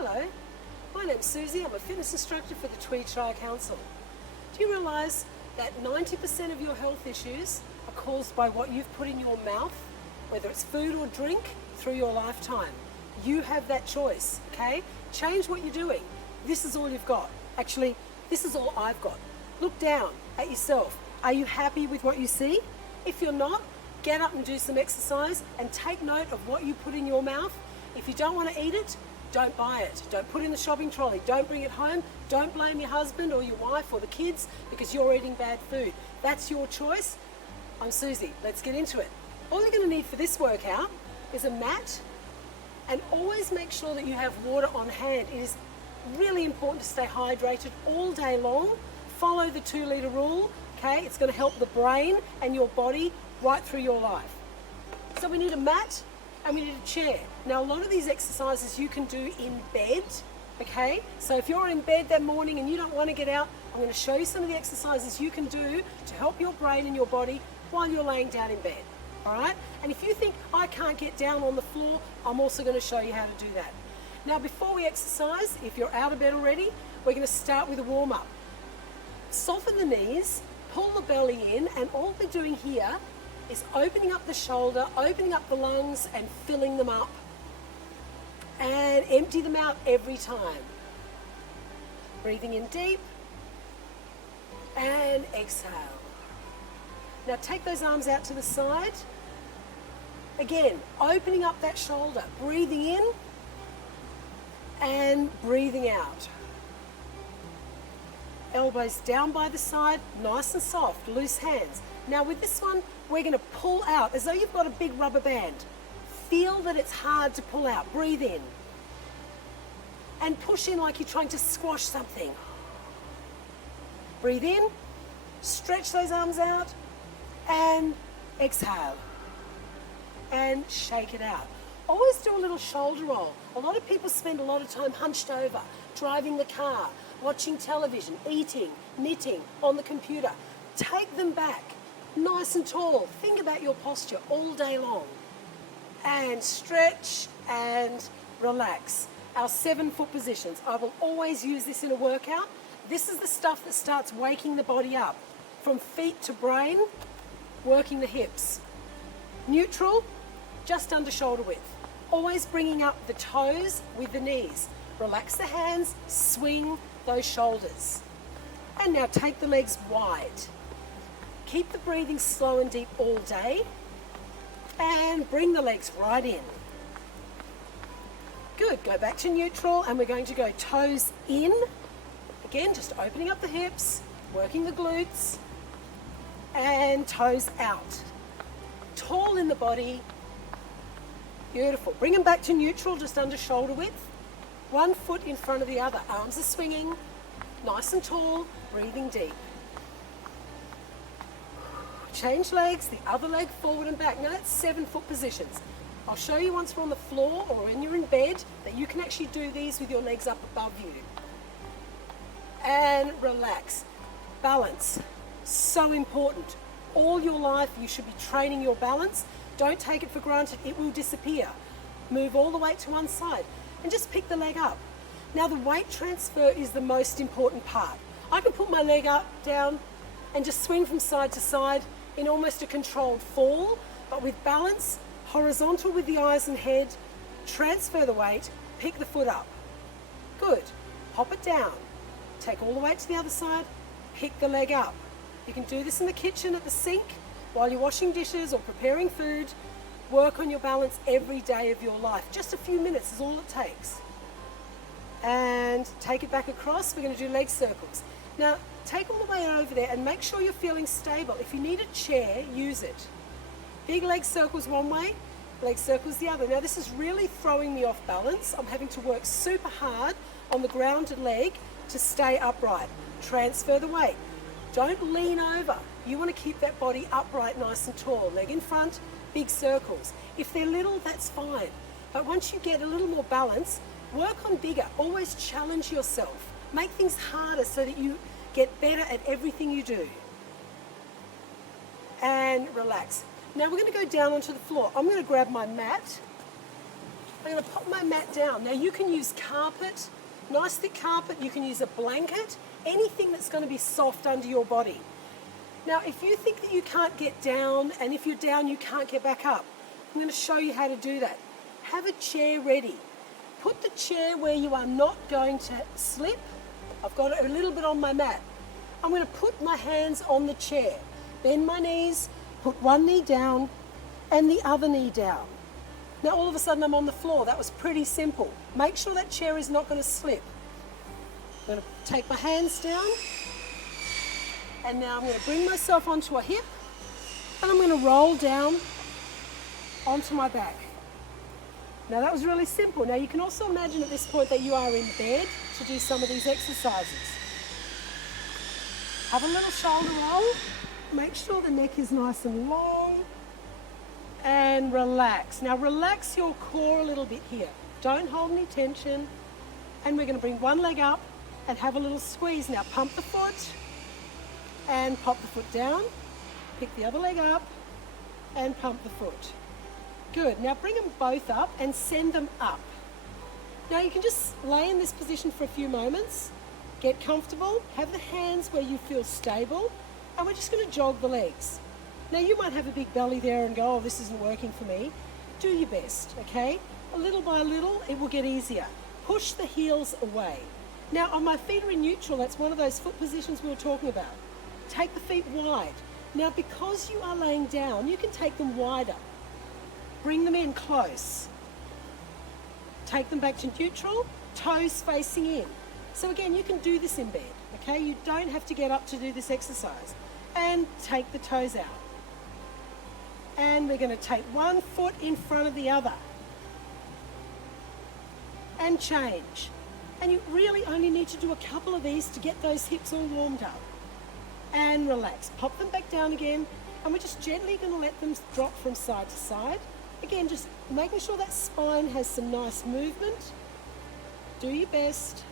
Hello, my name's Susie. I'm a fitness instructor for the Tweed Shire Council. Do you realise that 90% of your health issues are caused by what you've put in your mouth, whether it's food or drink, through your lifetime? You have that choice, okay? Change what you're doing. This is all you've got. Actually, this is all I've got. Look down at yourself. Are you happy with what you see? If you're not, get up and do some exercise and take note of what you put in your mouth. If you don't want to eat it, don't buy it. Don't put it in the shopping trolley. Don't bring it home. Don't blame your husband or your wife or the kids because you're eating bad food. That's your choice. I'm Susie. Let's get into it. All you're going to need for this workout is a mat, and always make sure that you have water on hand. It is really important to stay hydrated all day long. Follow the 2-litre rule, okay? It's going to help the brain and your body right through your life. So we need a mat and we need a chair. Now, a lot of these exercises you can do in bed, okay? So if you're in bed that morning and you don't want to get out, I'm going to show you some of the exercises you can do to help your brain and your body while you're laying down in bed, all right? And if you think, I can't get down on the floor, I'm also going to show you how to do that. Now, before we exercise, if you're out of bed already, we're going to start with a warm-up. Soften the knees, pull the belly in, and all we're doing here is opening up the shoulder, opening up the lungs and filling them up. And empty them out every time. Breathing in deep and exhale. Now take those arms out to the side. Again, opening up that shoulder, breathing in and breathing out. Elbows down by the side, nice and soft, loose hands. Now with this one, we're going to pull out as though you've got a big rubber band. Feel that it's hard to pull out. Breathe in. And push in like you're trying to squash something. Breathe in, stretch those arms out, and exhale. And shake it out. Always do a little shoulder roll. A lot of people spend a lot of time hunched over, driving the car, watching television, eating, knitting, on the computer. Take them back, nice and tall. Think about your posture all day long. And stretch and relax. Our 7-foot positions. I will always use this in a workout. This is the stuff that starts waking the body up. From feet to brain, working the hips. Neutral, just under shoulder width. Always bringing up the toes with the knees. Relax the hands, swing those shoulders. And now take the legs wide. Keep the breathing slow and deep all day. And bring the legs right in. Good, go back to neutral and we're going to go toes in. Again, just opening up the hips, working the glutes, and toes out. Tall in the body. Beautiful. Bring them back to neutral, just under shoulder width. 1 foot in front of the other. Arms are swinging, nice and tall, breathing deep. Change legs, the other leg forward and back. Now that's 7-foot positions. I'll show you once we're on the floor or when you're in bed that you can actually do these with your legs up above you. And relax. Balance, so important. All your life you should be training your balance. Don't take it for granted, it will disappear. Move all the weight to one side and just pick the leg up. Now the weight transfer is the most important part. I can put my leg up, down, and just swing from side to side in almost a controlled fall, but with balance, horizontal with the eyes and head, transfer the weight, pick the foot up. Good. Pop it down. Take all the weight to the other side, pick the leg up. You can do this in the kitchen at the sink, while you're washing dishes or preparing food. Work on your balance every day of your life. Just a few minutes is all it takes. And take it back across. We're going to do leg circles. Now, take all the way over there and make sure you're feeling stable. If you need a chair, use it. Big leg circles one way, leg circles the other. Now, this is really throwing me off balance. I'm having to work super hard on the grounded leg to stay upright. Transfer the weight. Don't lean over. You want to keep that body upright, nice and tall. Leg in front, big circles. If they're little, that's fine. But once you get a little more balance, work on bigger. Always challenge yourself. Make things harder so that you get better at everything you do. And relax. Now we're going to go down onto the floor. I'm going to grab my mat I'm going to pop my mat down. Now you can use carpet, nice thick carpet, you can use a blanket, anything that's going to be soft under your body. Now if you think that you can't get down, and if you're down you can't get back up, I'm going to show you how to do that. Have a chair ready. Put the chair where you are not going to slip. I've got it a little bit on my mat. I'm going to put my hands on the chair, bend my knees, put one knee down and the other knee down. Now all of a sudden I'm on the floor. That was pretty simple. Make sure that chair is not going to slip. I'm going to take my hands down, and now I'm going to bring myself onto a hip, and I'm going to roll down onto my back. Now that was really simple. Now you can also imagine at this point that you are in bed to do some of these exercises. Have a little shoulder roll. Make sure the neck is nice and long. And relax. Now relax your core a little bit here. Don't hold any tension. And we're going to bring one leg up and have a little squeeze. Now pump the foot and pop the foot down. Pick the other leg up and pump the foot. Good. Now bring them both up and send them up. Now you can just lay in this position for a few moments. Get comfortable. Have the hands where you feel stable. And we're just going to jog the legs. Now you might have a big belly there and go, oh, this isn't working for me. Do your best, okay? A little by little, it will get easier. Push the heels away. Now on my feet are in neutral, that's one of those foot positions we were talking about. Take the feet wide. Now because you are laying down, you can take them wider. Bring them in close. Take them back to neutral, toes facing in. So again, you can do this in bed, okay? You don't have to get up to do this exercise. And take the toes out. And we're going to take one foot in front of the other. And change. And you really only need to do a couple of these to get those hips all warmed up. And relax. Pop them back down again. And we're just gently going to let them drop from side to side. Again, just making sure that spine has some nice movement. Do your best.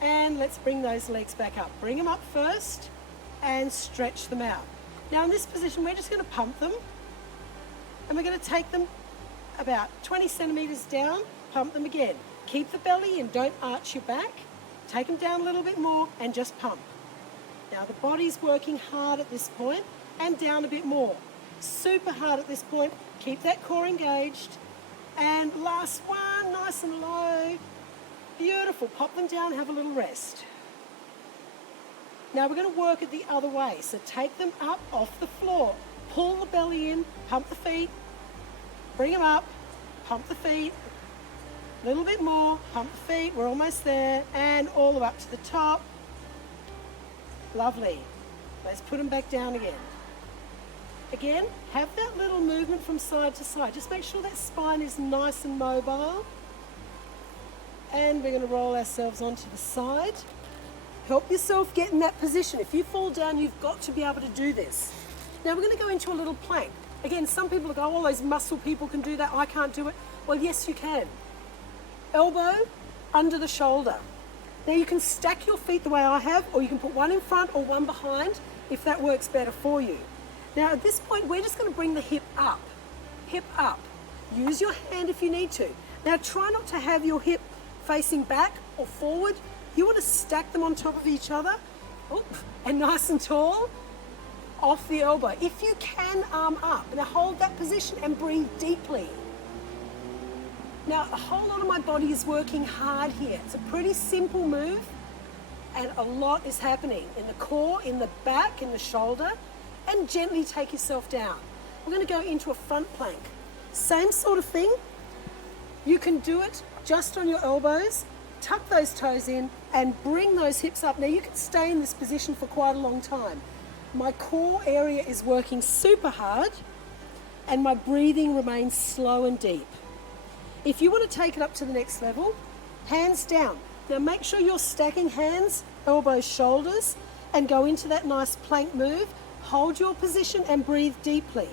And let's bring those legs back up. Bring them up first and stretch them out. Now in this position, we're just going to pump them. And we're going to take them about 20 centimeters down, pump them again. Keep the belly in, don't arch your back. Take them down a little bit more and just pump. Now the body's working hard at this point and down a bit more. Super hard at this point. Keep that core engaged. And last one, nice and low. Beautiful. Pop them down, have a little rest. Now we're going to work it the other way. So take them up off the floor. Pull the belly in, pump the feet. Bring them up, pump the feet. A little bit more, pump the feet. We're almost there. And all the way up to the top. Lovely. Let's put them back down again. Again, have that little movement from side to side. Just make sure that spine is nice and mobile. And we're going to roll ourselves onto the side. Help yourself get in that position. If you fall down, you've got to be able to do this. Now we're going to go into a little plank. Again, some people go, oh, those muscle people can do that. I can't do it. Well, yes, you can. Elbow under the shoulder. Now you can stack your feet the way I have, or you can put one in front or one behind if that works better for you. Now at this point, we're just going to bring the hip up. Hip up. Use your hand if you need to. Now try not to have your hip facing back or forward. You want to stack them on top of each other. And nice and tall. Off the elbow. If you can, arm up. Now hold that position and breathe deeply. Now a whole lot of my body is working hard here. It's a pretty simple move. And a lot is happening in the core, in the back, in the shoulder. And gently take yourself down. We're going to go into a front plank. Same sort of thing. You can do it just on your elbows. Tuck those toes in and bring those hips up. Now you can stay in this position for quite a long time. My core area is working super hard and my breathing remains slow and deep. If you want to take it up to the next level, hands down. Now make sure you're stacking hands, elbows, shoulders, and go into that nice plank move. Hold your position and breathe deeply.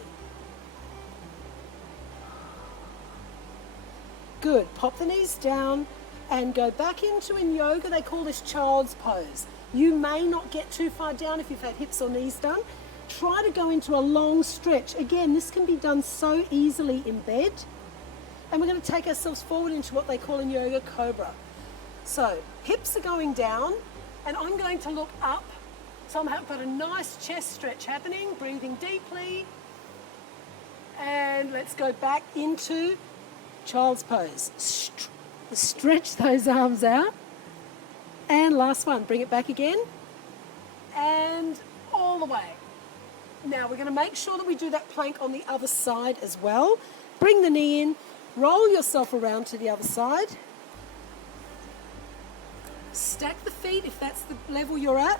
Good. Pop the knees down and go back into, in yoga, they call this child's pose. You may not get too far down if you've had hips or knees done. Try to go into a long stretch. Again, this can be done so easily in bed. And we're going to take ourselves forward into what they call in yoga Cobra. So hips are going down and I'm going to look up. So I've got a nice chest stretch happening, breathing deeply. And let's go back into child's pose. Stretch those arms out. And last one, bring it back again. And all the way. Now we're going to make sure that we do that plank on the other side as well. Bring the knee in, roll yourself around to the other side. Stack the feet if that's the level you're at.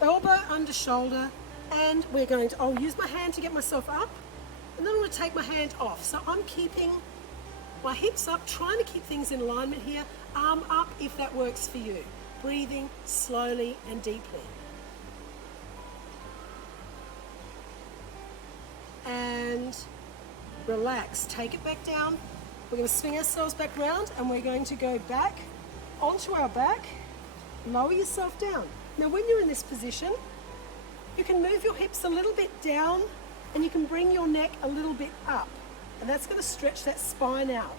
Elbow under shoulder. And we're going to, I'll use my hand to get myself up. And then I'm going to take my hand off. So I'm keeping my hips up, trying to keep things in alignment here. Arm up if that works for you. Breathing slowly and deeply. And relax. Take it back down. We're going to swing ourselves back round and we're going to go back onto our back. Lower yourself down. Now when you're in this position, you can move your hips a little bit down and you can bring your neck a little bit up. And that's going to stretch that spine out.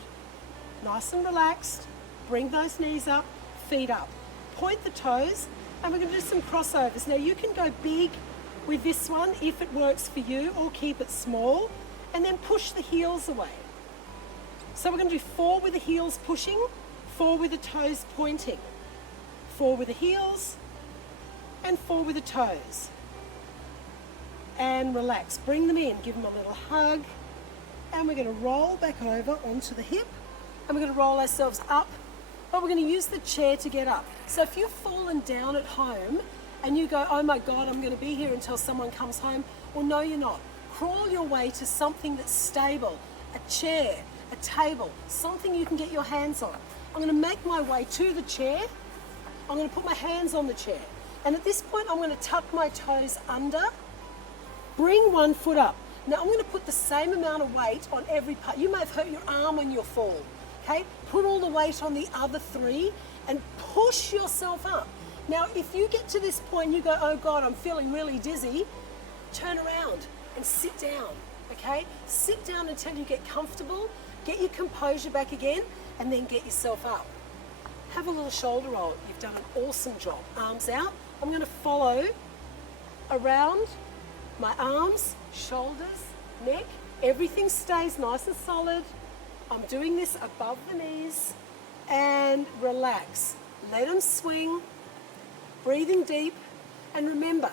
Nice and relaxed. Bring those knees up, feet up. Point the toes, and we're going to do some crossovers. Now you can go big with this one if it works for you, or keep it small, and then push the heels away. So we're going to do 4 with the heels pushing, 4 with the toes pointing. 4 with the heels, and 4 with the toes. And relax, bring them in, give them a little hug, and we're going to roll back over onto the hip, and we're going to roll ourselves up, but we're going to use the chair to get up. So if you've fallen down at home and you go, oh my God, I'm going to be here until someone comes home, well, no, you're not. Crawl your way to something that's stable, a chair, a table, something you can get your hands on. I'm going to make my way to the chair. I'm going to put my hands on the chair. And at this point, I'm going to tuck my toes under, bring one foot up. Now I'm going to put the same amount of weight on every part. You may have hurt your arm on your fall. Okay, put all the weight on the other 3 and push yourself up. Now, if you get to this point and you go, oh God, I'm feeling really dizzy, turn around and sit down, okay? Sit down until you get comfortable, get your composure back again, and then get yourself up. Have a little shoulder roll. You've done an awesome job. Arms out. I'm going to follow around my arms, shoulders, neck. Everything stays nice and solid. I'm doing this above the knees, and relax. Let them swing, breathing deep, and remember,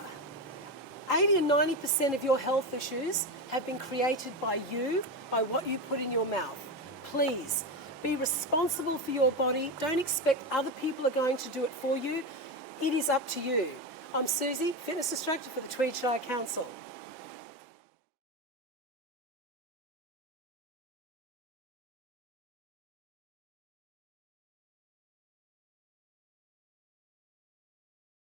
80 and 90% of your health issues have been created by you, by what you put in your mouth. Please, be responsible for your body. Don't expect other people are going to do it for you. It is up to you. I'm Susie, fitness instructor for the Tweed Shire Council.